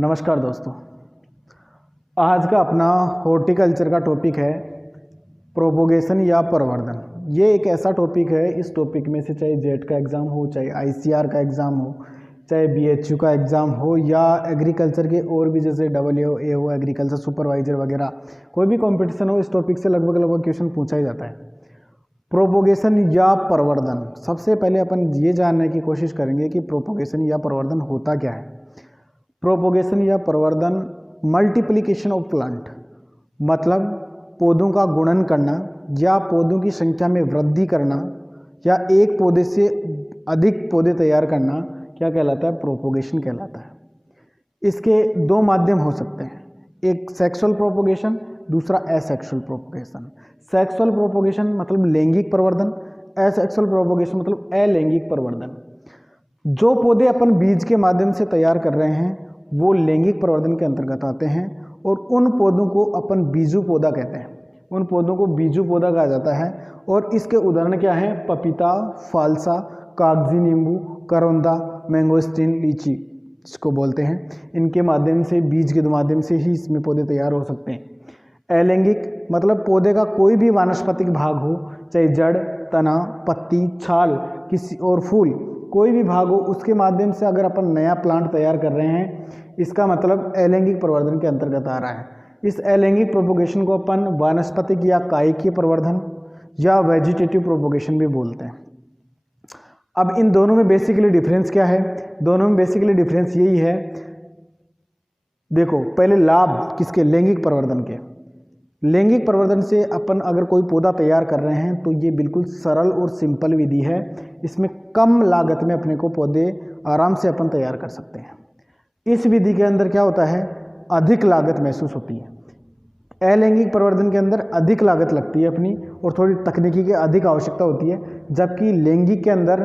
नमस्कार दोस्तों। आज का अपना हॉर्टिकल्चर का टॉपिक है प्रोपोगेशन या प्रवर्धन। ये एक ऐसा टॉपिक है, इस टॉपिक में से चाहे जेट का एग्ज़ाम हो, चाहे आईसीआर का एग्ज़ाम हो, चाहे बीएचयू का एग्ज़ाम हो या एग्रीकल्चर के और भी जैसे डब्ल्यूए हो, एग्रीकल्चर सुपरवाइजर वगैरह कोई भी कंपटीशन हो, इस टॉपिक से लगभग क्वेश्चन पूछा ही जाता है। प्रोपोगेशन या प्रवर्धन, सबसे पहले अपन ये जानने की कोशिश करेंगे कि प्रोपोगेशन या प्रवर्धन होता क्या है। प्रोपोगेशन या प्रवर्धन मल्टीप्लिकेशन ऑफ प्लांट, मतलब पौधों का गुणन करना या पौधों की संख्या में वृद्धि करना या एक पौधे से अधिक पौधे तैयार करना क्या कहलाता है? प्रोपोगेशन कहलाता है। इसके दो माध्यम हो सकते हैं, एक सेक्सुअल प्रोपोगेशन, दूसरा एसेक्सुअल प्रोपोगेशन। सेक्सुअल प्रोपोगेशन मतलब लैंगिक प्रवर्धन, एसेक्सुअल प्रोपोगेशन मतलब अलैंगिक प्रवर्धन। जो पौधे अपन बीज के माध्यम से तैयार कर रहे हैं वो लैंगिक प्रवर्धन के अंतर्गत आते हैं और उन पौधों को अपन बीजू पौधा कहते हैं। उन पौधों को बीजू पौधा कहा जाता है और इसके उदाहरण क्या हैं? पपीता, फालसा, कागजी नींबू, करौंदा, मैंगोस्टीन, लीची जिसको बोलते हैं। इनके माध्यम से, बीज के माध्यम से ही इसमें पौधे तैयार हो सकते हैं। अलैंगिक मतलब पौधे का कोई भी वानस्पतिक भाग हो, चाहे जड़, तना, पत्ती, छाल, किसी और फूल, कोई भी भाग हो, उसके माध्यम से अगर अपन नया प्लांट तैयार कर रहे हैं, इसका मतलब अलैंगिक प्रवर्धन के अंतर्गत आ रहा है। इस अलैंगिक प्रोपोगेशन को अपन वानस्पतिक या कायिकीय प्रवर्धन या वेजिटेटिव प्रोपोगेशन भी बोलते हैं। अब इन दोनों में बेसिकली डिफरेंस क्या है? दोनों में बेसिकली डिफरेंस यही है, देखो पहले लाभ किसके? लैंगिक प्रवर्धन के। लैंगिक प्रवर्धन से अपन अगर कोई पौधा तैयार कर रहे हैं तो ये बिल्कुल सरल और सिंपल विधि है। इसमें कम लागत में अपने को पौधे आराम से अपन तैयार कर सकते हैं। इस विधि के अंदर क्या होता है? अधिक लागत महसूस होती है। अलैंगिक प्रवर्धन के अंदर अधिक लागत लगती है अपनी और थोड़ी तकनीकी की अधिक आवश्यकता होती है, जबकि लैंगिक के अंदर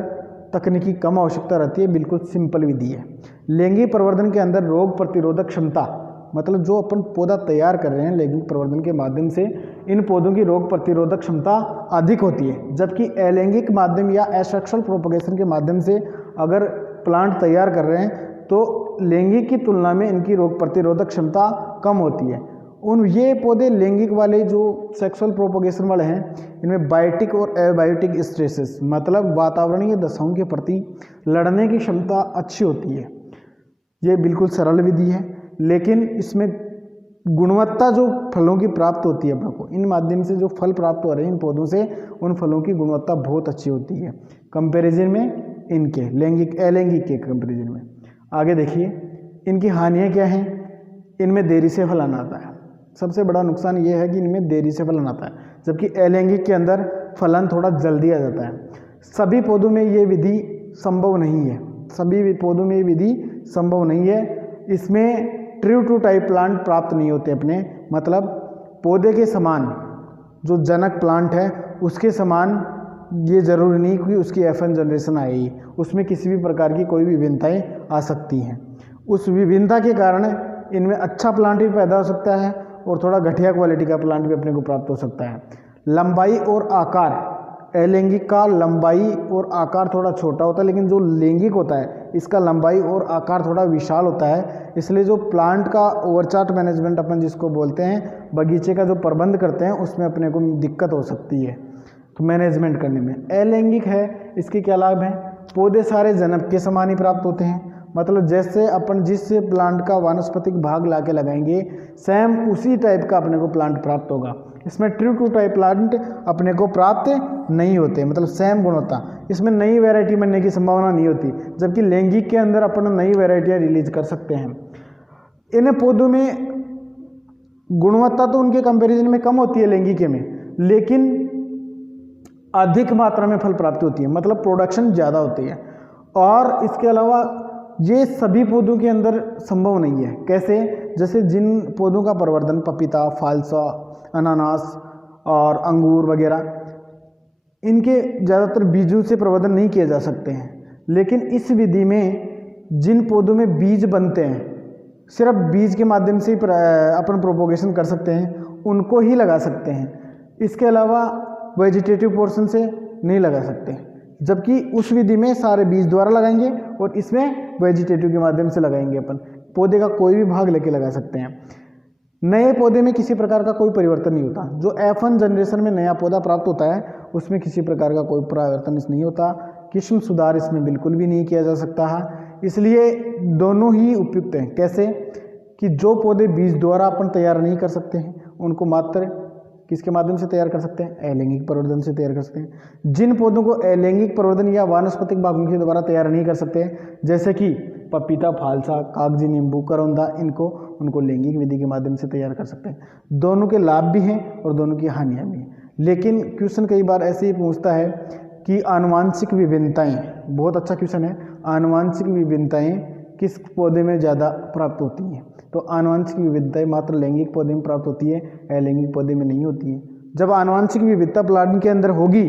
तकनीकी कम आवश्यकता रहती है। बिल्कुल सिंपल विधि है। लैंगिक प्रवर्धन के अंदर रोग प्रतिरोधक क्षमता, मतलब जो अपन पौधा तैयार कर रहे हैं लैंगिक प्रवर्धन के माध्यम से, इन पौधों की रोग प्रतिरोधक क्षमता अधिक होती है, जबकि अलैंगिक माध्यम या एसेक्सुअल प्रोपोगेशन के माध्यम से अगर प्लांट तैयार कर रहे हैं तो लैंगिक की तुलना में इनकी रोग प्रतिरोधक क्षमता कम होती है। ये पौधे लैंगिक वाले जो सेक्सुअल प्रोपोगेशन वाले हैं, इनमें बायोटिक और एबायोटिक स्ट्रेसेस मतलब वातावरणीय दशाओं के प्रति लड़ने की क्षमता अच्छी होती है। ये बिल्कुल सरल विधि है, लेकिन इसमें गुणवत्ता जो फलों की प्राप्त होती है अपने को, इन माध्यम से जो फल प्राप्त हो रहे हैं इन पौधों से, उन फलों की गुणवत्ता बहुत अच्छी होती है कंपैरिजन में इनके अलैंगिक के कंपैरिजन में। आगे देखिए इनकी हानियाँ क्या हैं। इनमें देरी से फलन आता है। सबसे बड़ा नुकसान ये है कि इनमें देरी से फलन आता है, जबकि अलैंगिक के अंदर फलन थोड़ा जल्दी आ जाता है। सभी पौधों में ये विधि संभव नहीं है। सभी पौधों में ये विधि संभव नहीं है। इसमें ट्रू टू टाइप प्लांट प्राप्त नहीं होते अपने, मतलब पौधे के समान जो जनक प्लांट है उसके समान ये जरूरी नहीं कि उसकी F1 जनरेशन आएगी, उसमें किसी भी प्रकार की कोई भी विभिन्नताएँ आ सकती हैं। उस विभिन्नता के कारण इनमें अच्छा प्लांट भी पैदा हो सकता है और थोड़ा घटिया क्वालिटी का प्लांट भी अपने को प्राप्त हो सकता है। लंबाई और आकार, अलैंगिक का लंबाई और आकार थोड़ा छोटा होता है, लेकिन जो लैंगिक होता है इसका लंबाई और आकार थोड़ा विशाल होता है। इसलिए जो प्लांट का ओवरचार्ट मैनेजमेंट अपन जिसको बोलते हैं, बगीचे का जो प्रबंध करते हैं, उसमें अपने को दिक्कत हो सकती है तो मैनेजमेंट करने में। अलैंगिक है, इसके क्या लाभ हैं? पौधे सारे जनक के समान ही प्राप्त होते हैं, मतलब जैसे अपन जिस प्लांट का वानस्पतिक भाग ला के लगाएंगे सेम उसी टाइप का अपने को प्लांट प्राप्त होगा। इसमें ट्रू टू टाइप प्लांट अपने को प्राप्त नहीं होते, मतलब सेम गुणवत्ता। इसमें नई वैरायटी बनने की संभावना नहीं होती, जबकि लैंगिक के अंदर अपन नई वैरायटियाँ रिलीज कर सकते हैं। इन पौधों में गुणवत्ता तो उनके कंपैरिजन में कम होती है लैंगिक में, लेकिन अधिक मात्रा में फल प्राप्ति होती है, मतलब प्रोडक्शन ज़्यादा होती है। और इसके अलावा ये सभी पौधों के अंदर संभव नहीं है। कैसे? जैसे जिन पौधों का प्रवर्धन पपीता, फालसा, अनानास और अंगूर वगैरह, इनके ज़्यादातर बीजों से प्रवर्धन नहीं किए जा सकते हैं, लेकिन इस विधि में जिन पौधों में बीज बनते हैं, सिर्फ बीज के माध्यम से ही अपन प्रोपोगेशन कर सकते हैं, उनको ही लगा सकते हैं। इसके अलावा वेजिटेटिव पोर्शन से नहीं लगा सकते, जबकि उस विधि में सारे बीज द्वारा लगाएंगे और इसमें वेजिटेटिव के माध्यम से लगाएंगे अपन। पौधे का कोई भी भाग लेके लगा सकते हैं। नए पौधे में किसी प्रकार का कोई परिवर्तन नहीं होता। जो F1 जनरेशन में नया पौधा प्राप्त होता है उसमें किसी प्रकार का कोई परिवर्तन नहीं होता। किस्म सुधार इसमें बिल्कुल भी नहीं किया जा सकता है। इसलिए दोनों ही उपयुक्त हैं। कैसे कि जो पौधे बीज द्वारा अपन तैयार नहीं कर सकते हैं उनको मात्र किसके माध्यम से तैयार कर सकते हैं, अलैंगिक प्रवर्धन से तैयार कर सकते हैं। जिन पौधों को अलैंगिक प्रवर्धन या वानस्पतिक भागों के द्वारा तैयार नहीं कर सकते, जैसे कि पपीता, फालसा, कागजी नींबू, करौंदा, उनको लैंगिक विधि के माध्यम से तैयार कर सकते हैं। दोनों के लाभ भी हैं और दोनों की हानियां भी हैं। लेकिन क्वेश्चन कई बार ऐसे ही पूछता है कि आनुवांशिक विभिन्नताएं, बहुत अच्छा क्वेश्चन है, आनुवांशिक विभिन्नताएं किस पौधे में ज़्यादा प्राप्त होती हैं। तो आनुवांशिक विविधताएं मात्र लैंगिक पौधे में प्राप्त होती है, अलैंगिक पौधे में नहीं होती है। जब आनुवांशिक विविधता प्लांट के अंदर होगी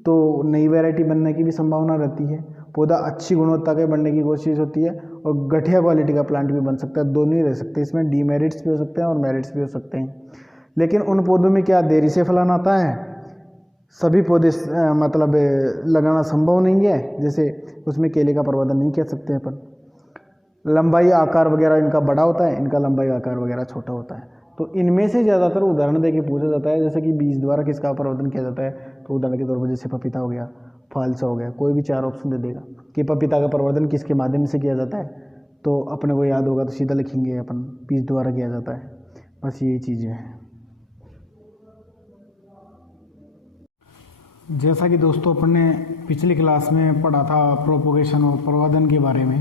तो नई वैरायटी बनने की भी संभावना रहती है, पौधा अच्छी गुणवत्ता के बनने की कोशिश होती है और घटिया क्वालिटी का प्लांट भी बन सकता है। दोनों ही रह सकते हैं, इसमें डीमेरिट्स भी हो सकते हैं और मेरिट्स भी हो सकते हैं। लेकिन उन पौधों में क्या देरी से फलन आता है, सभी पौधे मतलब लगाना संभव नहीं है। जैसे उसमें केले का प्रवर्धन नहीं कह सकते अपन, लंबाई आकार वगैरह इनका बड़ा होता है, इनका लंबाई आकार वगैरह छोटा होता है। तो इनमें से ज़्यादातर उदाहरण देके पूछा जाता है, जैसे कि बीज द्वारा किसका प्रवर्धन किया जाता है। तो उदाहरण के तौर पर जैसे पपीता हो गया, फालसा हो गया, कोई भी 4 ऑप्शन दे देगा कि पपीता का प्रवर्धन किसके माध्यम से किया जाता है। तो अपने को याद होगा तो सीधा लिखेंगे अपन, बीज द्वारा किया जाता है। बस यही चीज़ें हैं। जैसा कि दोस्तों अपन ने पिछली क्लास में पढ़ा था प्रोपोगेशन और प्रवर्धन के बारे में,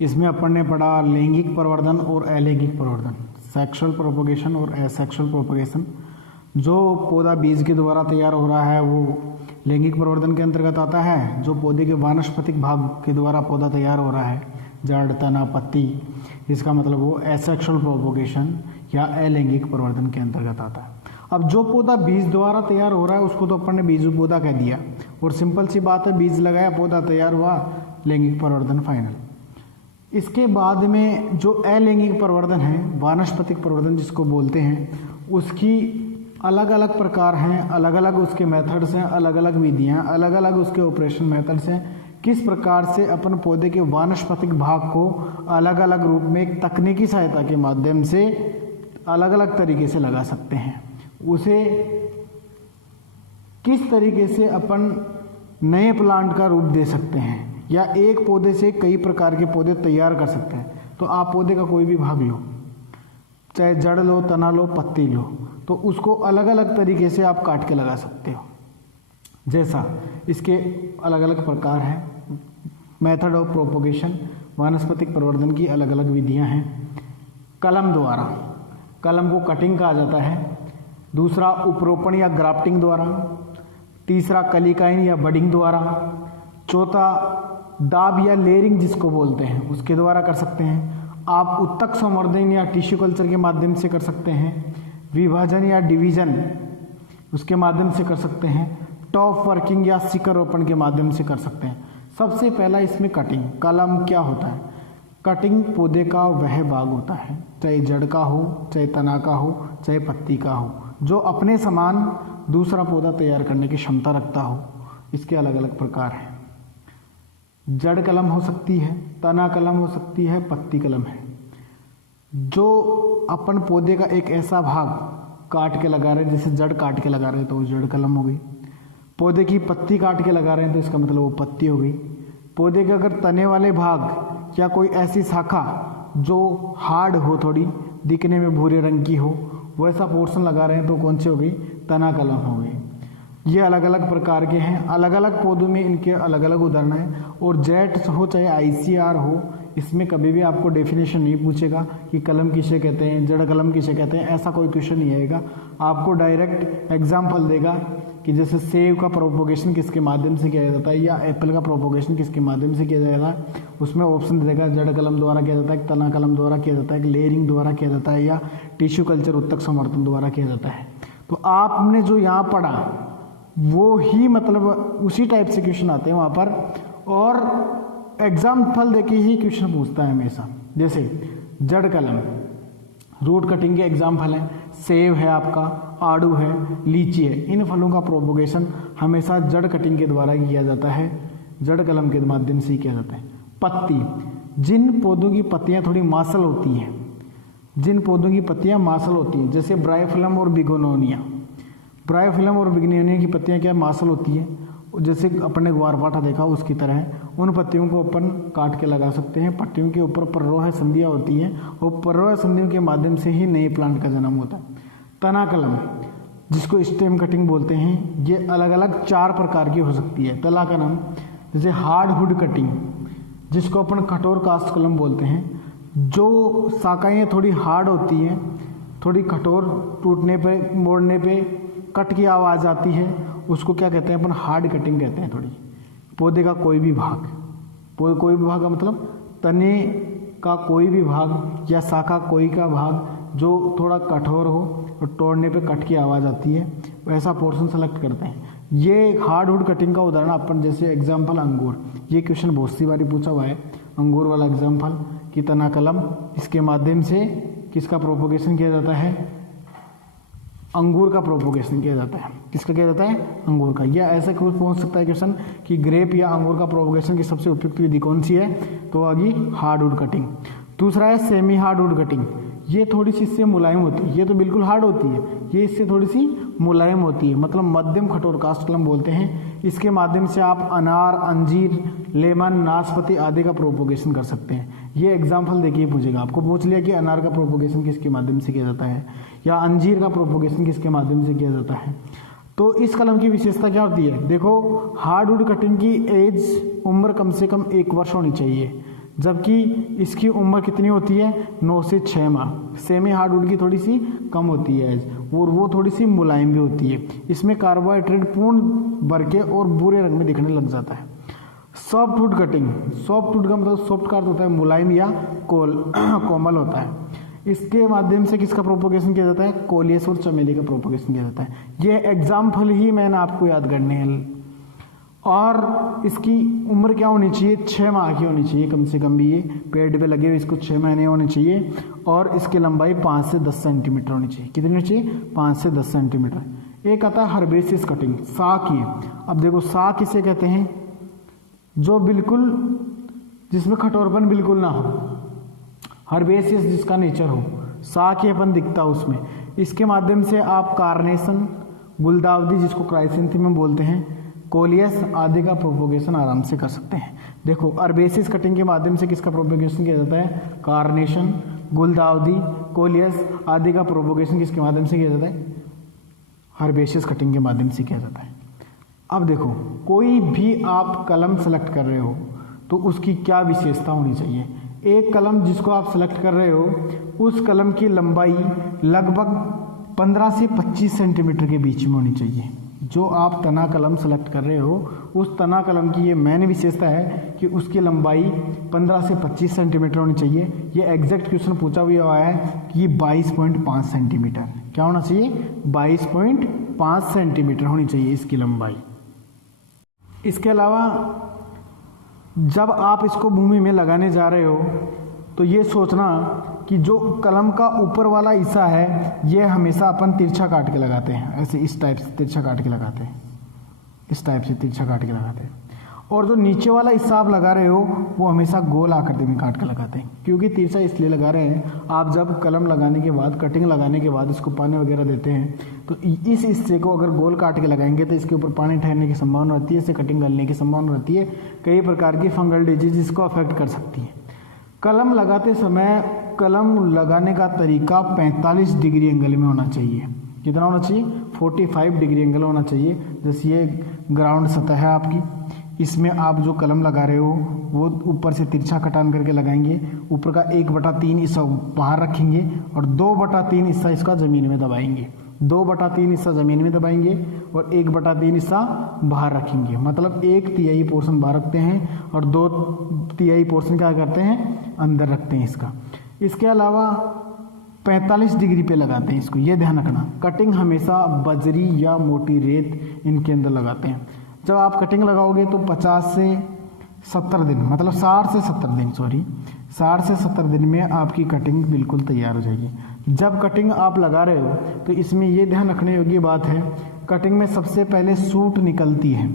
इसमें अपन ने पढ़ा लैंगिक प्रवर्धन और अलैंगिक प्रवर्धन, सेक्सुअल प्रोपोगेशन और एसेक्सुअल प्रोपोगेशन। जो पौधा बीज के द्वारा तैयार हो रहा है वो लैंगिक प्रवर्धन के अंतर्गत आता है। जो पौधे के वानस्पतिक भाग के द्वारा पौधा तैयार हो रहा है, जड़, तना, पत्ती, इसका मतलब वो एसेक्सुअल प्रोपोगेशन या अलैंगिक प्रवर्धन के अंतर्गत आता है। अब जो पौधा बीज द्वारा तैयार हो रहा है उसको तो अपन ने बीजू पौधा कह दिया और सिंपल सी बात है, बीज लगाया, पौधा तैयार हुआ, लैंगिक प्रवर्धन फाइनल। इसके बाद में जो अलैंगिक प्रवर्धन है, वानस्पतिक प्रवर्धन जिसको बोलते हैं, उसकी अलग अलग प्रकार हैं, अलग अलग उसके मेथड्स हैं, अलग अलग विधियां, अलग अलग उसके ऑपरेशन मेथड्स हैं। किस प्रकार से अपन पौधे के वानस्पतिक भाग को अलग अलग रूप में एक तकनीकी सहायता के माध्यम से अलग अलग तरीके से लगा सकते हैं, उसे किस तरीके से अपन नए प्लांट का रूप दे सकते हैं या एक पौधे से कई प्रकार के पौधे तैयार कर सकते हैं। तो आप पौधे का कोई भी भाग लो, चाहे जड़ लो, तना लो, पत्ती लो, तो उसको अलग अलग तरीके से आप काट के लगा सकते हो। जैसा इसके अलग अलग प्रकार हैं, मेथड ऑफ प्रोपोगेशन, वानस्पतिक प्रवर्धन की अलग अलग विधियां हैं। कलम द्वारा, कलम को कटिंग कहा जाता है। दूसरा उपरोपण या ग्राफ्टिंग द्वारा। तीसरा कलिकाइन या बडिंग द्वारा। चौथा दाब या लेयरिंग जिसको बोलते हैं उसके द्वारा कर सकते हैं। आप उत्तक संवर्धन या टिश्यू कल्चर के माध्यम से कर सकते हैं। विभाजन या डिवीजन उसके माध्यम से कर सकते हैं। टॉप वर्किंग या शिखर रोपण के माध्यम से कर सकते हैं। सबसे पहला इसमें कटिंग। कलम क्या होता है? कटिंग पौधे का वह भाग होता है, चाहे जड़ का हो, चाहे तना का हो, चाहे पत्ती का हो, जो अपने समान दूसरा पौधा तैयार करने की क्षमता रखता हो। इसके अलग अलग प्रकार हैं। जड़ कलम हो सकती है, तना कलम हो सकती है, पत्ती कलम है। जो अपन पौधे का एक ऐसा भाग काट के लगा रहे हैं, जैसे जड़ काट के लगा रहे हैं तो वो जड़ कलम हो गई। पौधे की पत्ती काट के लगा रहे हैं तो इसका मतलब वो पत्ती हो गई। पौधे के अगर तने वाले भाग या कोई ऐसी शाखा जो हार्ड हो, थोड़ी दिखने में भूरे रंग की हो, वैसा पोर्शन लगा रहे हैं तो कौन सी हो गई? तना कलम हो गई। ये अलग अलग प्रकार के हैं। अलग अलग पौधों में इनके अलग अलग उदाहरण हैं। और जेट हो चाहे ICR हो, इसमें कभी भी आपको डेफिनेशन नहीं पूछेगा कि कलम किसे कहते हैं, जड़ कलम किसे कहते हैं, ऐसा कोई क्वेश्चन नहीं आएगा। आपको डायरेक्ट एग्जाम्पल देगा कि जैसे सेब का प्रोपोगेशन किसके माध्यम से किया जाता है या एप्पल का प्रोपोगेशन किसके माध्यम से किया जाता है, उसमें ऑप्शन देगा जड़ कलम द्वारा किया जाता है, तना कलम द्वारा किया जाता है, लेयरिंग द्वारा किया जाता है या टिश्यू कल्चर उत्तक संवर्धन द्वारा किया जाता है। तो आपने जो यहाँ पढ़ा वो ही मतलब उसी टाइप से क्वेश्चन आते हैं वहाँ पर, और एग्जाम्पल देके ही क्वेश्चन पूछता है हमेशा। जैसे जड़ कलम, रूट कटिंग के एग्जाम्पल हैं, सेब है आपका, आड़ू है, लीची है। इन फलों का प्रोपोगेशन हमेशा जड़ कटिंग के द्वारा किया जाता है, जड़ कलम के माध्यम से ही किया जाता है। पत्ती, जिन पौधों की पत्तियां थोड़ी मांसल होती हैं, जिन पौधों की पत्तियां मांसल होती हैं, जैसे ब्रायोफिलम और बिगोनोनिया। ब्रायोफिलम और बिगोनोनिया की पत्तियां क्या मांसल होती हैं, जैसे अपन ने ग्वारपाठा देखा उसकी तरह उन पत्तियों को अपन काट के लगा सकते हैं। पत्तियों के ऊपर पर्रोह संधियाँ होती हैं और पर्रोह संधियों के माध्यम से ही नए प्लांट का जन्म होता है। तना कलम, जिसको स्टेम कटिंग बोलते हैं, ये अलग अलग 4 प्रकार की हो सकती है। तला कलम जैसे हार्डवुड कटिंग, जिसको अपन कठोर कास्ट कलम बोलते हैं, जो शाखाएँ थोड़ी हार्ड होती हैं, थोड़ी कठोर, टूटने पे मोड़ने पे कट की आवाज़ आती है, उसको क्या कहते हैं अपन, हार्ड कटिंग कहते हैं। थोड़ी पौधे का कोई भी भाग, कोई भी भाग का मतलब तने का कोई भी भाग या शाखा कोई का भाग जो थोड़ा कठोर हो और तोड़ने पे कट की आवाज़ आती है, वैसा पोर्शन सेलेक्ट करते हैं। ये हार्डवुड कटिंग का उदाहरण अपन, जैसे एग्जाम्पल अंगूर, ये क्वेश्चन बहुत सी बारी पूछा हुआ है, अंगूर वाला एग्जाम्पल कि तना कलम, इसके माध्यम से किसका प्रोपोगेशन किया जाता है, अंगूर का प्रोपोगेशन किया जाता है। किसका किया जाता है, अंगूर का। या ऐसा कुछ पूछ सकता है क्वेश्चन कि ग्रेप या अंगूर का प्रोपोगेशन की सबसे उपयुक्त विधि कौन सी है, तो आगे हार्डवुड कटिंग। दूसरा है सेमी हार्डवुड कटिंग, ये थोड़ी सी इससे मुलायम होती है, ये तो बिल्कुल हार्ड होती है, ये इससे थोड़ी सी मुलायम होती है, मतलब मध्यम कठोर कास्ट कलम बोलते हैं। इसके माध्यम से आप अनार, अंजीर, लेमन, नाशपाती आदि का प्रोपोगेशन कर सकते हैं। ये एग्जाम्पल देखिए पूछेगा, आपको पूछ लिया कि अनार का प्रोपोगेशन किसके माध्यम से किया जाता है या अंजीर का प्रोपोगेशन किसके माध्यम से किया जाता है। तो इस कलम की विशेषता क्या होती है, देखो हार्डवुड कटिंग की एज उम्र कम से कम 1 वर्ष होनी चाहिए, जबकि इसकी उम्र कितनी होती है, 9 से 6 माह। सेमी हार्डवुड की थोड़ी सी कम होती है एज, और वो थोड़ी सी मुलायम भी होती है। इसमें कार्बोहाइड्रेट पूर्ण बरके और भूरे रंग में दिखने लग जाता है। सॉफ्टवुड कटिंग, सॉफ्टवुड का मतलब सॉफ्ट का अर्थ होता है मुलायम या कोमल होता है। इसके माध्यम से किसका प्रोपोगेशन किया जाता है, कोलियस और चमेली का प्रोपोगेशन किया जाता है। ये एग्जाम्पल ही मैंने आपको याद करने हैं। और इसकी उम्र क्या होनी चाहिए, 6 माह की होनी चाहिए कम से कम भी, ये पेड़ पे लगे हुए इसको 6 महीने होने चाहिए। और इसकी लंबाई 5 से 10 सेंटीमीटर होनी चाहिए। कितनी होनी चाहिए, 5 से 10 सेंटीमीटर। एक आता है हर्बेसियस कटिंग, साख। ये अब देखो साख किसे कहते हैं, जो बिल्कुल जिसमें कठोरपन बिल्कुल ना हो, हर्बेसियस जिसका नेचर हो, साख अपन दिखता उसमें। इसके माध्यम से आप कार्नेशन, गुलदाउदी जिसको क्राइसेंथेमम बोलते हैं, कोलियस आदि का प्रोपोगेशन आराम से कर सकते हैं। देखो हर्बेसियस कटिंग के माध्यम से किसका प्रोपोगेशन किया जाता है, कार्नेशन, गुलदाउदी, कोलियस आदि का प्रोपोगेशन किसके माध्यम से किया जाता है, हर्बेसियस कटिंग के माध्यम से किया जाता है। अब देखो कोई भी आप कलम सेलेक्ट कर रहे हो तो उसकी क्या विशेषता होनी चाहिए। एक कलम जिसको आप सेलेक्ट कर रहे हो, उस कलम की लंबाई लगभग 15 से 25 सेंटीमीटर के बीच में होनी चाहिए। जो आप तना कलम सेलेक्ट कर रहे हो, उस तना कलम की ये मेन विशेषता है कि उसकी लंबाई 15 से 25 सेंटीमीटर होनी चाहिए। ये एग्जैक्ट क्वेश्चन पूछा हुआ है कि ये 22.5 सेंटीमीटर क्या होना चाहिए, 22.5 सेंटीमीटर होनी चाहिए इसकी लंबाई। इसके अलावा जब आप इसको भूमि में लगाने जा रहे हो तो ये सोचना कि जो कलम का ऊपर वाला हिस्सा है ये हमेशा अपन तिरछा काट के लगाते हैं, ऐसे इस टाइप से तिरछा काट के लगाते हैं, इस टाइप से तिरछा काट के लगाते हैं। और जो नीचे वाला हिस्सा आप लगा रहे हो वो हमेशा गोल आकृति में काट के लगाते हैं। क्योंकि तिरछा इसलिए लगा रहे हैं, आप जब कलम लगाने के बाद, कटिंग लगाने के बाद इसको पानी वगैरह देते हैं तो इस हिस्से को अगर गोल काट के लगाएंगे तो इसके ऊपर पानी ठहरने की संभावना रहती है, इससे कटिंग गलने की संभावना रहती है, कई प्रकार की फंगल डिजीज इसको अफेक्ट कर सकती है। कलम लगाते समय कलम लगाने का तरीका 45 डिग्री एंगल में होना चाहिए। कितना होना चाहिए, 45 डिग्री एंगल होना चाहिए। जैसे ये ग्राउंड सतह है आपकी, इसमें आप जो कलम लगा रहे हो वो ऊपर से तिरछा कटान करके लगाएंगे। ऊपर का 1/3 हिस्सा बाहर रखेंगे और 2/3 हिस्सा इसका ज़मीन में दबाएंगे। 2/3 हिस्सा ज़मीन में दबाएंगे और 1/3 हिस्सा बाहर रखेंगे। मतलब 1/3 पोर्शन बाहर रखते हैं और 2/3 पोर्शन क्या करते हैं, अंदर रखते हैं इसका। इसके अलावा 45 डिग्री पे लगाते हैं इसको, ये ध्यान रखना। कटिंग हमेशा बजरी या मोटी रेत इनके अंदर लगाते हैं। जब आप कटिंग लगाओगे तो 50 से 70 दिन, मतलब 60 से 70 दिन, 60 से 70 दिन में आपकी कटिंग बिल्कुल तैयार हो जाएगी। जब कटिंग आप लगा रहे हो तो इसमें ये ध्यान रखने योग्य बात है, कटिंग में सबसे पहले सूट निकलती है।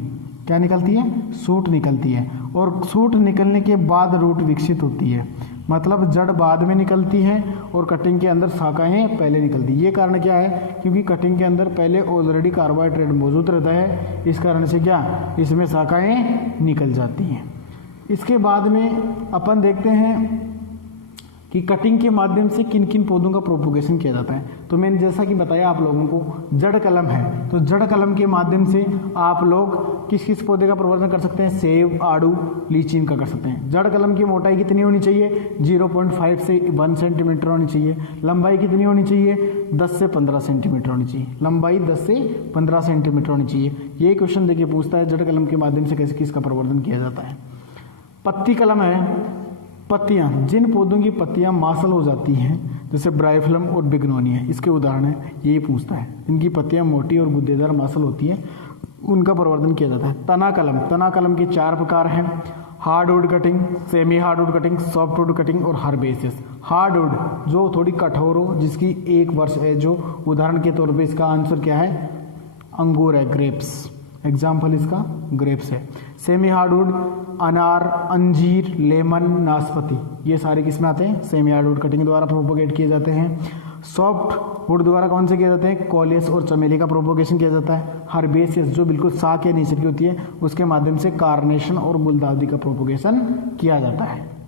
क्या निकलती है, सूट निकलती है। और सूट निकलने के बाद रूट विकसित होती है, मतलब जड़ बाद में निकलती है और कटिंग के अंदर शाखाएं पहले निकलती है। ये कारण क्या है, क्योंकि कटिंग के अंदर पहले ऑलरेडी कार्बोहाइड्रेट मौजूद रहता है, इस कारण से क्या इसमें शाखाएं निकल जाती हैं। इसके बाद में अपन देखते हैं कि कटिंग के माध्यम से किन किन पौधों का प्रोपोगेशन किया जाता है। तो मैंने जैसा कि बताया आप लोगों को, जड़ कलम है, तो जड़ कलम के माध्यम से आप लोग किस किस पौधे का प्रवर्धन कर सकते हैं, सेब, आड़ू, लीची इनका कर सकते हैं। जड़ कलम की मोटाई कितनी होनी चाहिए, 0.5 से 1 सेंटीमीटर होनी चाहिए। लंबाई कितनी होनी चाहिए, 10 से 15 सेंटीमीटर होनी चाहिए। लंबाई 10 से 15 सेंटीमीटर होनी चाहिए। ये क्वेश्चन देखिए पूछता है जड़ कलम के माध्यम से कैसे किसका प्रवर्धन किया जाता है। पत्ती कलम है, पत्तियां, जिन पौधों की पत्तियां मासल हो जाती हैं, जैसे ब्राइफलम और बिग्नोनिया इसके उदाहरण है, ये पूछता है। इनकी पत्तियां मोटी और गुद्देदार मासल होती हैं, उनका प्रवर्धन किया जाता है। तना कलम, तना कलम के 4 प्रकार हैं, hardwood cutting, semi hardwood cutting, softwood cutting और हर्बेसियस। हार्डवुड जो थोड़ी कठोर हो, जिसकी 1 वर्ष है, जो उदाहरण के तौर पर इसका आंसर क्या है, अंगूर है, ग्रेप्स, एग्जाम्पल इसका ग्रेप्स है। सेमी हार्डवुड अनार, अंजीर, लेमन, नाशपाती, ये सारे किस में आते हैं, सेमी हार्डवुड कटिंग द्वारा प्रोपोगेट किए जाते हैं। सॉफ्ट वुड द्वारा कौन से किए जाते हैं, कॉलियस और चमेली का प्रोपोगेशन किया जाता है। हर्बेसियस जो बिल्कुल शाख या नेचर की होती है, उसके माध्यम से कार्नेशन और गुलदाउदी का प्रोपोगेशन किया जाता है।